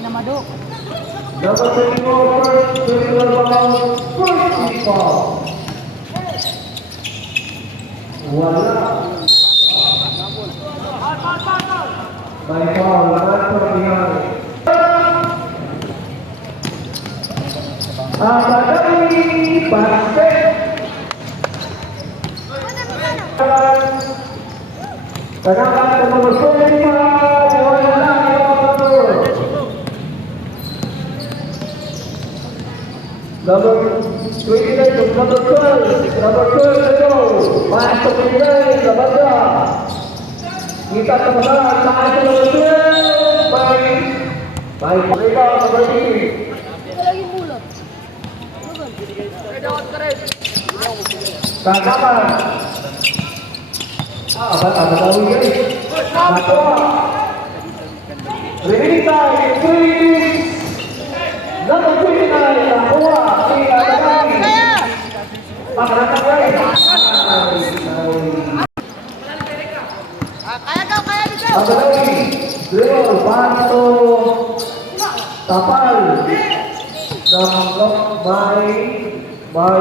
Namadok. Number 24, first personal foul, first foul. Wala. May foul, lahat po nangyari. Akademi Basket. Tanakan sa nomor 25, wala. Number 29, number 12 na go. Pasok nilay, labada. Kita sa mga, taas sa number 12. May pulita, number 3. Tanakan. Batawi guys. Nakuha. Remaining time, 3 minutes. Number 29, nakuha. Pagkakataon guys. Pagkakataon. Dribble, paso. Tapal. May